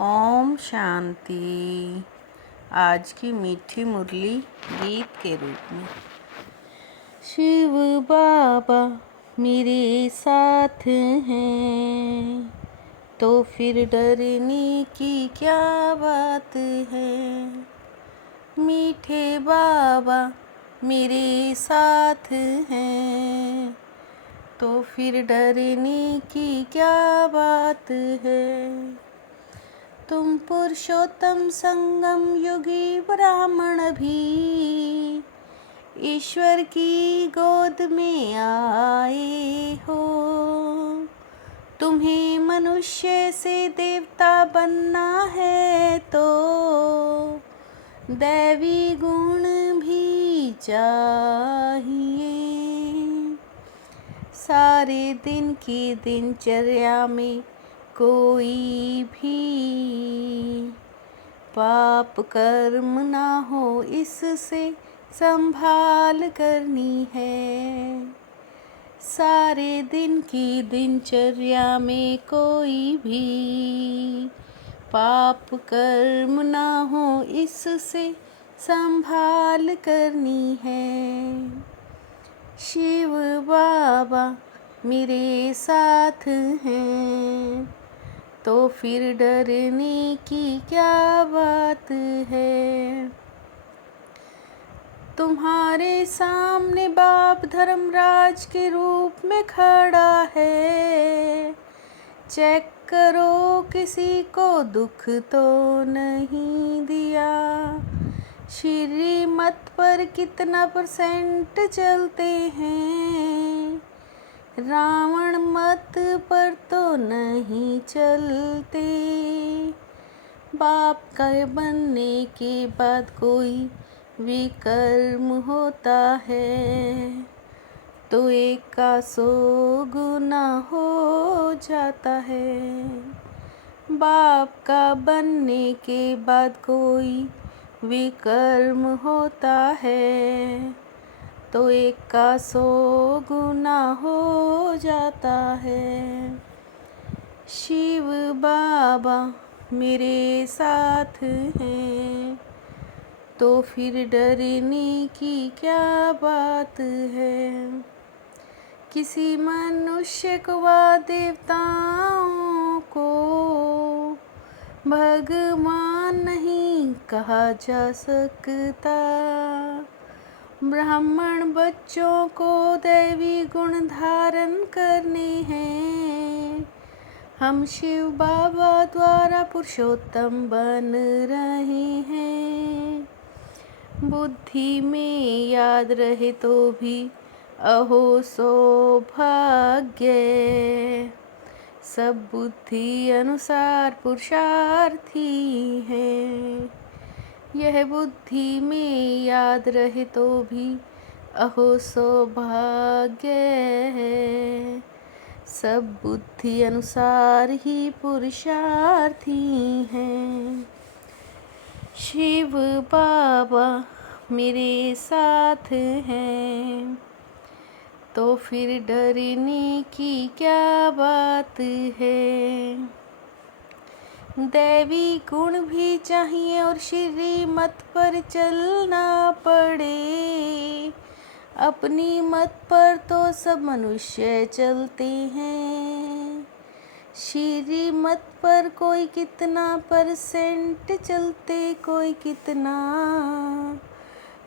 ओम शांति। आज की मीठी मुरली गीत के रूप में। शिव बाबा मेरे साथ हैं तो फिर डरने की क्या बात है। मीठे बाबा मेरे साथ हैं तो फिर डरने की क्या बात है। तुम पुरुषोत्तम संगम युगी ब्राह्मण भी ईश्वर की गोद में आए हो। तुम्हें मनुष्य से देवता बनना है तो दैवी गुण भी चाहिए। सारे दिन की दिनचर्या में कोई भी पाप कर्म ना हो, इससे संभाल करनी है। सारे दिन की दिनचर्या में कोई भी पाप कर्म ना हो, इससे संभाल करनी है। शिव बाबा मेरे साथ हैं तो फिर डरने की क्या बात है। तुम्हारे सामने बाप धर्मराज के रूप में खड़ा है। चेक करो किसी को दुख तो नहीं दिया। श्रीमत पर कितना % चलते हैं। रावण मत पर तो नहीं चलते। बाप का बनने के बाद कोई विकर्म होता है तो 1 का 100 गुना हो जाता है। बाप का बनने के बाद कोई विकर्म होता है तो 1 का 100 गुना हो जाता है। शिव बाबा मेरे साथ हैं तो फिर डरने की क्या बात है। किसी मनुष्य को व देवताओं को भगवान नहीं कहा जा सकता। ब्राह्मण बच्चों को दैवी गुण धारण करने हैं। हम शिव बाबा द्वारा पुरुषोत्तम बन रहे हैं। बुद्धि में याद रहे तो भी अहो सौभाग्य। सब बुद्धि अनुसार पुरुषार्थी हैं। यह बुद्धि में याद रहे तो भी अहो सौभाग्य है। सब बुद्धि अनुसार ही पुरुषार्थी हैं। शिव बाबा मेरे साथ हैं तो फिर डरने की क्या बात है। दैवी गुण भी चाहिए और श्रीमत पर चलना पड़े। अपनी मत पर तो सब मनुष्य चलते हैं। श्रीमत पर कोई कितना % चलते, कोई कितना।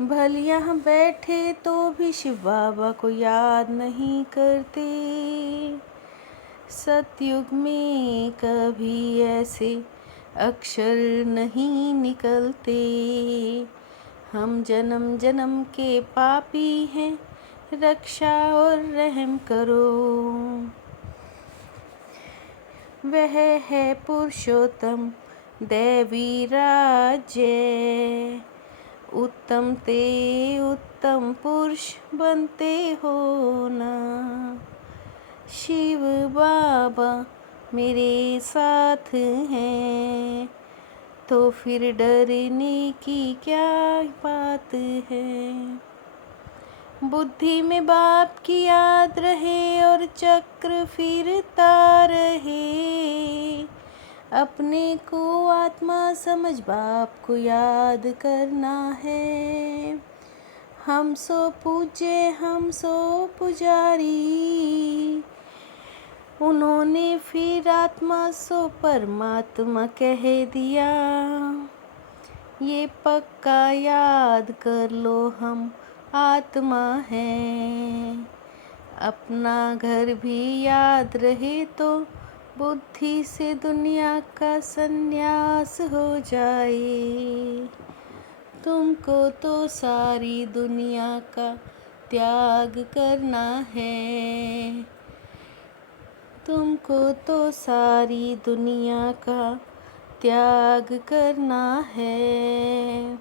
भले यहाँ बैठे तो भी शिव बाबा को याद नहीं करते। सतयुग में कभी ऐसे अक्षर नहीं निकलते। हम जन्म जन्म के पापी हैं, रक्षा और रहम करो। वह है पुरुषोत्तम दैवी राज्य। उत्तम ते उत्तम पुरुष बनते हो ना। शिव बाबा मेरे साथ हैं तो फिर डरने की क्या बात है। बुद्धि में बाप की याद रहे और चक्र फिरता रहे। अपने को आत्मा समझ बाप को याद करना है। हम सो पूज्य हम सो पुजारी, उन्होंने फिर आत्मा सो परमात्मा कह दिया। ये पक्का याद कर लो हम आत्मा हैं। अपना घर भी याद रहे तो बुद्धि से दुनिया का संन्यास हो जाए। तुमको तो सारी दुनिया का त्याग करना है। तुमको तो सारी दुनिया का त्याग करना है।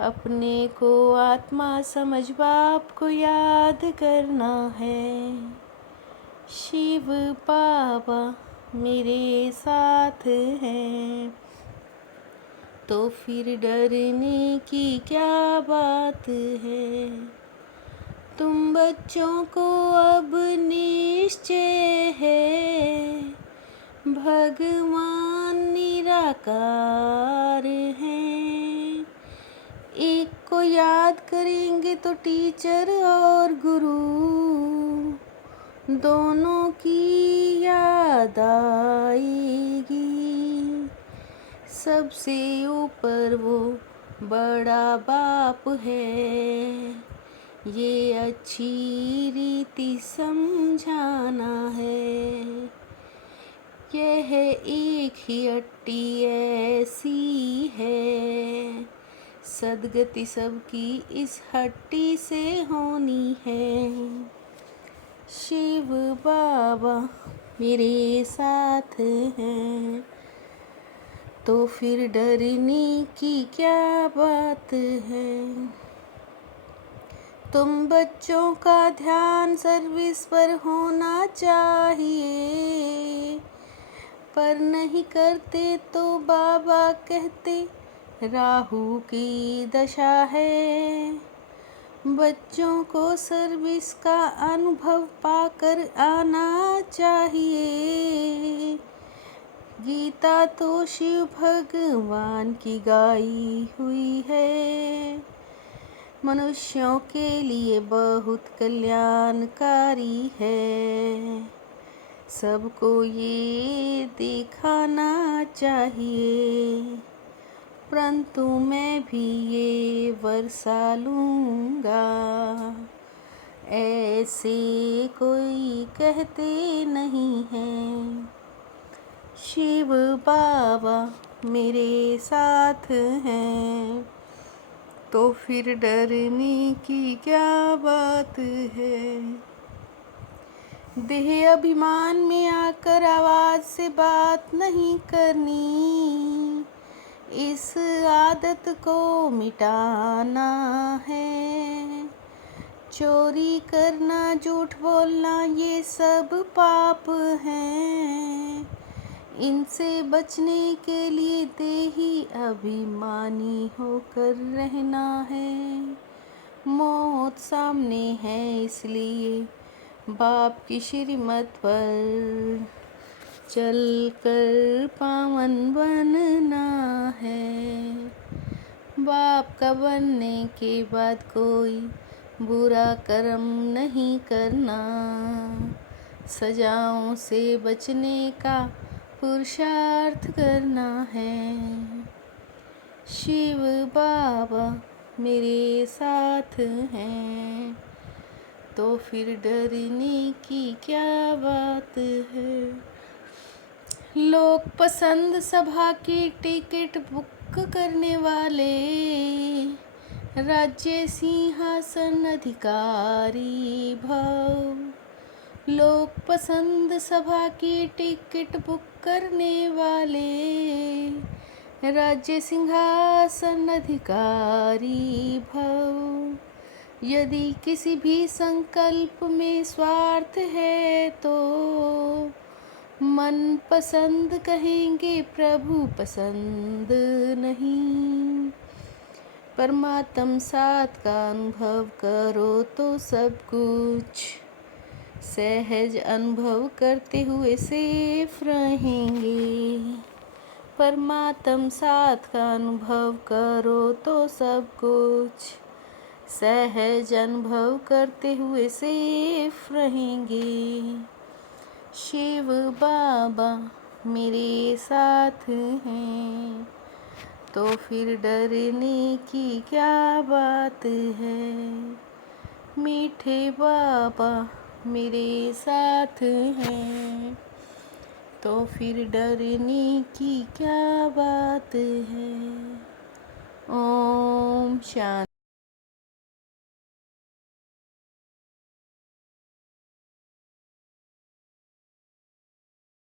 अपने को आत्मा समझ बाप को याद करना है। शिव बाबा मेरे साथ हैं, तो फिर डरने की क्या बात है। तुम बच्चों को अब निश्चय है, भगवान निराकार हैं। एक को याद करेंगे तो टीचर और गुरु दोनों की याद आएगी। सबसे ऊपर वो बड़ा बाप है, ये अच्छी रीति समझाना है। यह एक ही अट्टी ऐसी है, सदगति सबकी इस हट्टी से होनी है। शिव बाबा मेरे साथ हैं, तो फिर डरने की क्या बात है। तुम बच्चों का ध्यान सर्विस पर होना चाहिए, पर नहीं करते तो बाबा कहते राहु की दशा है। बच्चों को सर्विस का अनुभव पाकर आना चाहिए। गीता तो शिव भगवान की गाई हुई है, मनुष्यों के लिए बहुत कल्याणकारी है। सबको ये दिखाना चाहिए, परंतु मैं भी ये वर्षा लूँगा, ऐसे कोई कहते नहीं हैं। शिव बाबा मेरे साथ हैं, तो फिर डरने की क्या बात है। देह अभिमान में आकर आवाज से बात नहीं करनी, इस आदत को मिटाना है। चोरी करना झूठ बोलना ये सब पाप हैं, इनसे बचने के लिए देही अभिमानी होकर रहना है। मौत सामने है इसलिए बाप की श्रीमत पर चल कर पावन बनना है। बाप का बनने के बाद कोई बुरा कर्म नहीं करना, सजाओं से बचने का पुरुषार्थ करना है। शिव बाबा मेरे साथ हैं, तो फिर डरने की क्या बात है। लोक पसंद सभा की टिकट बुक करने वाले राज्य सिंहासन अधिकारी भव। लोक पसंद सभा की टिकट बुक करने वाले राज्य सिंहासन अधिकारी भव। यदि किसी भी संकल्प में स्वार्थ है तो मन पसंद कहेंगे, प्रभु पसंद नहीं। परमात्म साथ का अनुभव करो तो सब कुछ सहज अनुभव करते हुए सेफ रहेंगे। परमात्म साथ का अनुभव करो तो सब कुछ सहज अनुभव करते हुए सेफ रहेंगे। शिव बाबा मेरे साथ हैं तो फिर डरने की क्या बात है। मीठे बाबा मेरे साथ हैं तो फिर डरने की क्या बात है। ओम शांति।